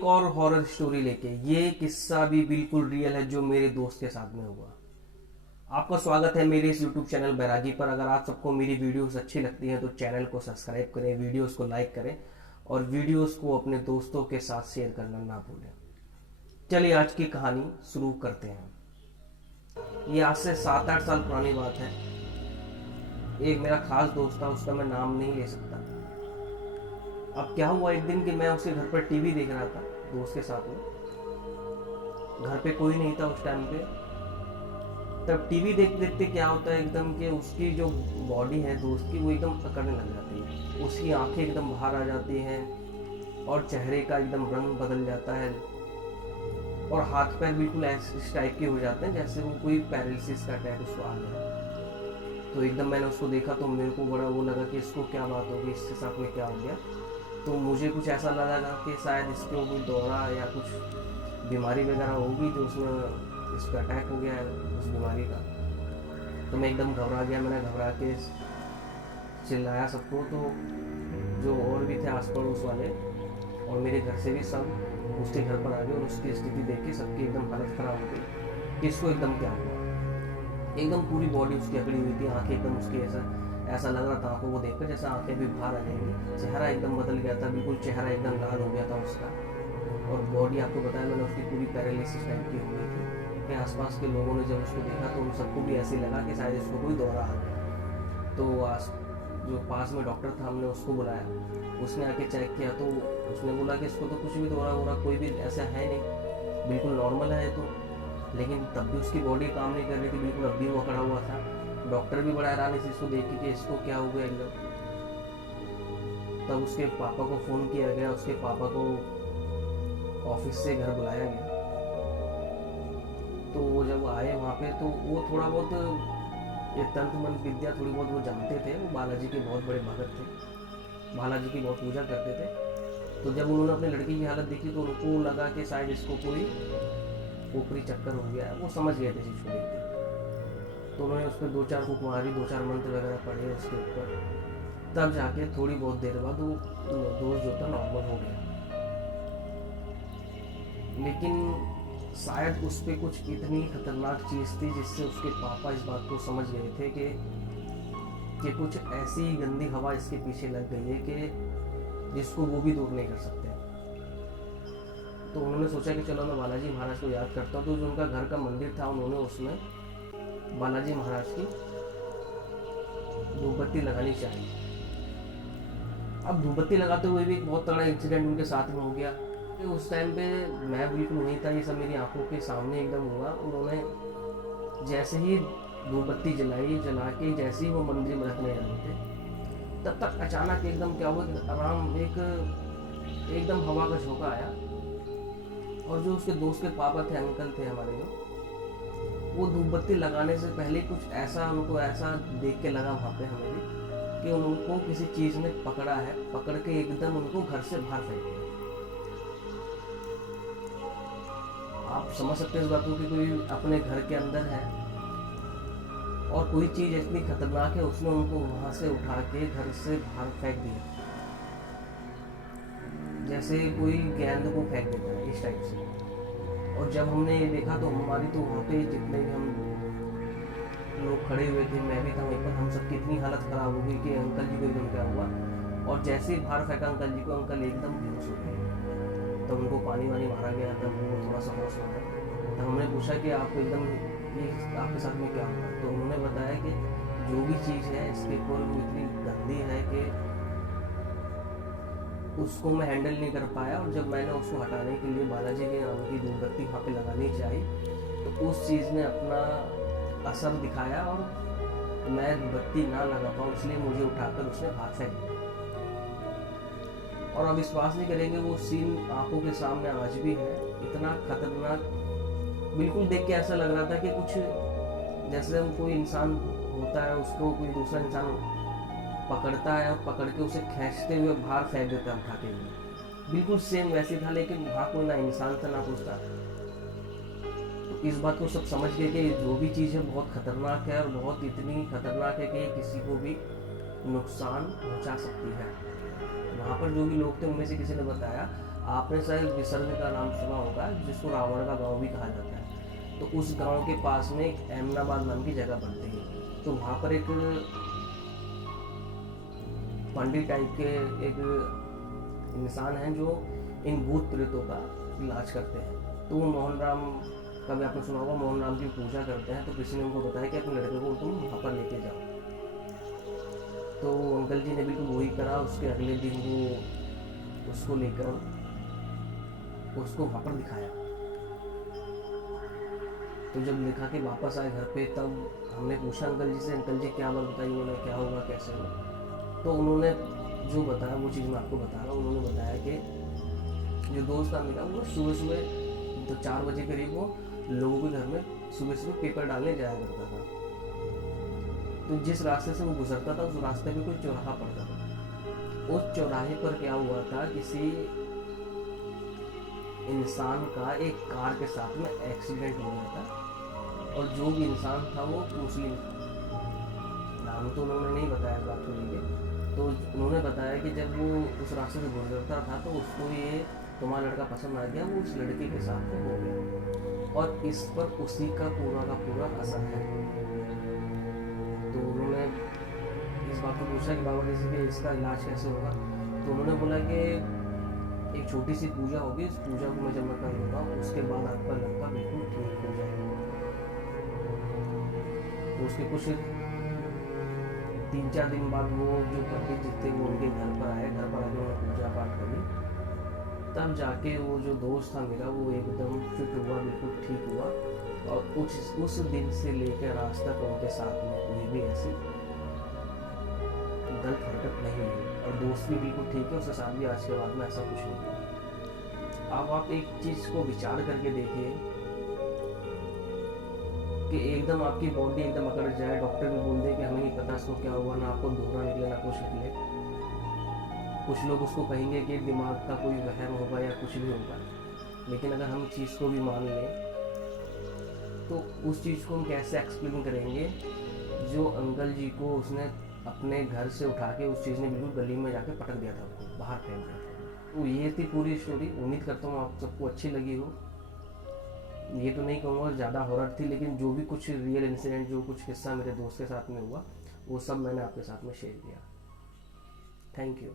एक और horror story लेके। ये किस्सा भी बिल्कुल रियल है जो मेरे दोस्त के साथ में हुआ। आपका स्वागत है मेरे इस YouTube चैनल बैरागी पर। अगर आप सबको मेरी वीडियोस अच्छी लगती हैं तो चैनल को सब्सक्राइब करें, वीडियोस को लाइक करें और वीडियोस को अपने दोस्तों के साथ शेयर करना ना भूलें। चलिए आज की कहानी शुरू करते हैं। ये आज से 7-8 साल पुरानी बात है। एक मेरा खास दोस्त था, उसका मैं नाम नहीं ले सकता। अब क्या हुआ, एक दिन कि मैं उसके घर पर टीवी देख रहा था दोस्त के साथ में। घर पे कोई नहीं था उस टाइम पे। तब टीवी देखते देखते क्या होता है एकदम कि उसकी जो बॉडी है दोस्त की वो एकदम अकड़ने लग जाती है। उसकी आंखें एकदम बाहर आ जाती हैं और चेहरे का एकदम रंग बदल जाता है और हाथ पैर बिल्कुल इस टाइप के हो जाते हैं जैसे वो कोई पैरालिसिस का अटैक उसको आ गया। तो एकदम मैंने उसको देखा तो मेरे को बड़ा वो लगा कि इसको क्या बात होगी, इसके साथ में क्या हो गया। तो मुझे कुछ ऐसा लगा कि शायद इसको कोई दौरा या कुछ बीमारी वगैरह होगी जो उसमें इस पर अटैक हो गया है उस बीमारी का। तो मैं एकदम घबरा गया। मैंने घबरा के चिल्लाया सबको। तो जो और भी थे आस पड़ोस वाले और मेरे घर से भी सब उसके घर पर आ गए और उसकी स्थिति देख के सबकी एकदम हालत ख़राब हो गई कि इसको एकदम क्या हुआ। एकदम पूरी बॉडी उसकी अकड़ी हुई थी, आंखें एकदम उसकी ऐसा लग रहा था आंखों को देखकर जैसे आंखें भी बाहर आ जाएंगी। चेहरा एकदम बदल गया था, बिल्कुल चेहरा एकदम लाल हो गया था उसका। और बॉडी आपको बताया मैंने उसकी पूरी पैरालिसिस टाइप की हो गई थी कि आसपास के लोगों ने जब उसको देखा तो उन सबको भी ऐसे लगा कि शायद इसको कोई दौरा आ गया। तो जो पास में डॉक्टर था हमने उसको बुलाया। उसने आके चेक किया तो उसने बोला कि इसको तो कुछ भी दौरा हो रहा कोई भी ऐसा है नहीं, बिल्कुल नॉर्मल है। तो लेकिन तब भी उसकी बॉडी काम नहीं कर रही थी, बिल्कुल अब भी वो अकड़ा हुआ था। डॉक्टर भी बड़ा हैरान इस इसको देख कि इसको क्या हो गया एकदम। तब उसके पापा को फ़ोन किया गया, उसके पापा को ऑफिस से घर बुलाया गया। तो वो जब आए वहाँ पे तो वो थोड़ा बहुत ये तंत्र मंत्र विद्या थोड़ी बहुत वो जानते थे। वो बालाजी के बहुत बड़े भगत थे, बालाजी की बहुत पूजा करते थे। तो जब उन्होंने अपने लड़की की हालत देखी तो उनको लगा कि शायद इसको कोई ऊपरी चक्कर हो गया है। वो समझ गए थे चीज़ को देख के। तो उन्होंने उस पर 2-4 फूक मारी, 2-4 मंत्र वगैरह पढ़े उसके ऊपर। तब जाके थोड़ी बहुत देर बाद वो दोस्त जो था नॉर्मल हो गया। लेकिन शायद उस पर कुछ इतनी खतरनाक चीज़ थी जिससे उसके पापा इस बात को समझ गए थे कि कुछ ऐसी गंदी हवा इसके पीछे लग गई है कि जिसको वो भी दूर नहीं कर सकते। तो उन्होंने सोचा कि चलो मैं बालाजी महाराज को याद करता हूँ। तो जो उनका घर का मंदिर था उन्होंने उसमें बालाजी महाराज की धूपबत्ती लगानी चाहिए। अब धूपबत्ती लगाते हुए भी एक बहुत तगड़ा इंसिडेंट उनके साथ में हो गया कि उस टाइम पे मैं बिल्कुल वहीं था, ये सब मेरी आंखों के सामने एकदम हुआ। उन्होंने जैसे ही धूपबत्ती जला के जैसे ही वो मंदिर में रखने लगे थे तब तक अचानक एकदम क्या हुआ, आराम एकदम हवा का झोंका आया। और जो उसके दोस्त के पापा थे, अंकल थे हमारे, जो वो धूपबत्ती लगाने से पहले कुछ ऐसा उनको ऐसा देख के लगा वहाँ पे हमें भी कि उनको किसी चीज़ ने पकड़ा है, पकड़ के एकदम उनको घर से बाहर फेंक दिया। आप समझ सकते हैं इस बात को कि कोई अपने घर के अंदर है और कोई चीज़ इतनी खतरनाक है, उसने उनको वहाँ से उठा के घर से बाहर फेंक दिया जैसे कोई गेंद को फेंक देता है इस टाइप से। और जब हमने ये देखा तो हमारी तो वहाँ पे जितने भी हम लोग खड़े हुए थे, मैं भी था वहीं पर, हम सबकी इतनी हालत ख़राब हो गई कि अंकल जी को एकदम क्या हुआ। और जैसे ही बाहर फेंका अंकल जी को, अंकल एकदम बेहोश हो गए। तब उनको पानी वानी मारा गया, तब वो थोड़ा सा होश हुआ। तब हमने पूछा कि आपको एकदम ये आपके साथ में क्या हुआ। तो उन्होंने बताया कि जो भी चीज़ है इसके ऊपर वो इतनी गंदी है कि उसको मैं हैंडल नहीं कर पाया। और जब मैंने उसको हटाने के लिए बालाजी के नाम की धूपबत्ती वहाँ पे लगानी चाहिए तो उस चीज़ ने अपना असर दिखाया और मैं धूपबत्ती ना लगा पाऊँ, इसलिए मुझे उठाकर उसने बाहर फेंक दिया। और आप विश्वास नहीं करेंगे, वो सीन आंखों के सामने आज भी है। इतना खतरनाक, बिल्कुल देख के ऐसा लग रहा था कि कुछ जैसे कोई इंसान होता है उसको कोई दूसरा इंसान पकड़ता है और पकड़ के उसे खींचते हुए बाहर फेंक देता है उठाते हुए, बिल्कुल सेम वैसे था। लेकिन वहाँ कोई ना इंसान था ना कुछ था। तो इस बात को सब समझ गए कि जो भी चीज़ है बहुत खतरनाक है और बहुत इतनी खतरनाक है कि किसी को भी नुकसान पहुँचा सकती है। वहाँ पर जो भी लोग थे उनमें से किसी ने बताया आपने शायद विसर्ग का नाम सुना होगा, जिसको रावण का गांव भी कहा जाता है। तो उस गांव के पास में एक एमनाबाद नाम की जगह पड़ती है। तो वहाँ पर एक पंडित टाइप के एक इंसान हैं जो इन भूत प्रेतों का इलाज करते हैं। तो वो मोहन राम का भी आपने सुना होगा, मोहन राम की पूजा करते हैं। तो किसी ने उनको बताया कि अपने लड़के को तुम वहाँ पर लेके जाओ। तो अंकल जी ने बिल्कुल वही करा। उसके अगले दिन वो उसको लेकर उसको वहाँ पर दिखाया। तो जब लिखा के वापस आए घर पे, तब हमने पूछा अंकल जी से, अंकल जी क्या बात बताइए, बोला क्या होगा कैसे होगा। तो उन्होंने जो बताया वो चीज़ मैं आपको बता रहा हूँ। उन्होंने बताया कि जो दोस्त था मेरा, वो सुबह सुबह तो 4 बजे करीब वो लोगों के घर में सुबह सुबह पेपर डालने जाया करता था। तो जिस रास्ते से वो गुजरता था, उस रास्ते पे कोई चौराहा पड़ता था। उस चौराहे पर क्या हुआ था, किसी इंसान का एक कार के साथ में एक्सीडेंट हो गया था। और जो भी इंसान था वो मुस्लिम था। नाम तो उन्होंने नहीं बताया इस बात को लेके। तो उन्होंने बताया कि जब वो उस रास्ते से गुजरता था तो उसको ये तुम्हारा लड़का पसंद आ गया, वो उस लड़के के साथ हो गया। और इस पर उसी का पूरा असर है। तो उन्होंने इस बात को पूछा कि बाबा जी से इसका इलाज कैसे होगा। तो उन्होंने बोला कि एक छोटी सी पूजा होगी, इस पूजा को मैं जब मैं कर लूँगा, उसके बाद आपका लड़का बिल्कुल ठीक हो जाएगा। तो उसके कुछ 3-4 दिन बाद वो जो पंडित जी थे वो उनके घर पर आए। घर पर आके उन्होंने पूजा पाठ करी। तब जाके वो जो दोस्त था मेरा, वो एकदम फिट हुआ, बिल्कुल ठीक हुआ। और उस दिन से लेकर आज तक उनके साथ में कोई भी ऐसी गलत हरकत नहीं हुई। और दोस्त भी बिल्कुल ठीक है, उसके साथ भी आज के बाद में ऐसा कुछ नहीं हुआ। अब आप एक चीज़ को विचार करके देखिए कि एकदम आपकी बॉडी एकदम अकड़ जाए, डॉक्टर भी बोल दे कि हमें नहीं पता इसको क्या हुआ, ना आपको दोहरा निकले ना कुछ निकले। कुछ लोग उसको कहेंगे कि दिमाग का कोई वहम होगा या कुछ भी होगा। लेकिन अगर हम चीज़ को भी मान लें तो उस चीज़ को हम कैसे एक्सप्लेन करेंगे। जो अंकल जी को उसने अपने घर से उठा के उस चीज़ ने बिल्कुल गली में जाके पटक दिया था, उसको बाहर फेंक दिया था। तो ये थी पूरी स्टोरी। उम्मीद करता हूँ आप सबको अच्छी लगी हो। ये तो नहीं कहूँगा ज़्यादा हॉरर थी, लेकिन जो भी कुछ रियल इंसिडेंट, जो कुछ किस्सा मेरे दोस्त के साथ में हुआ, वो सब मैंने आपके साथ में शेयर किया। Thank you.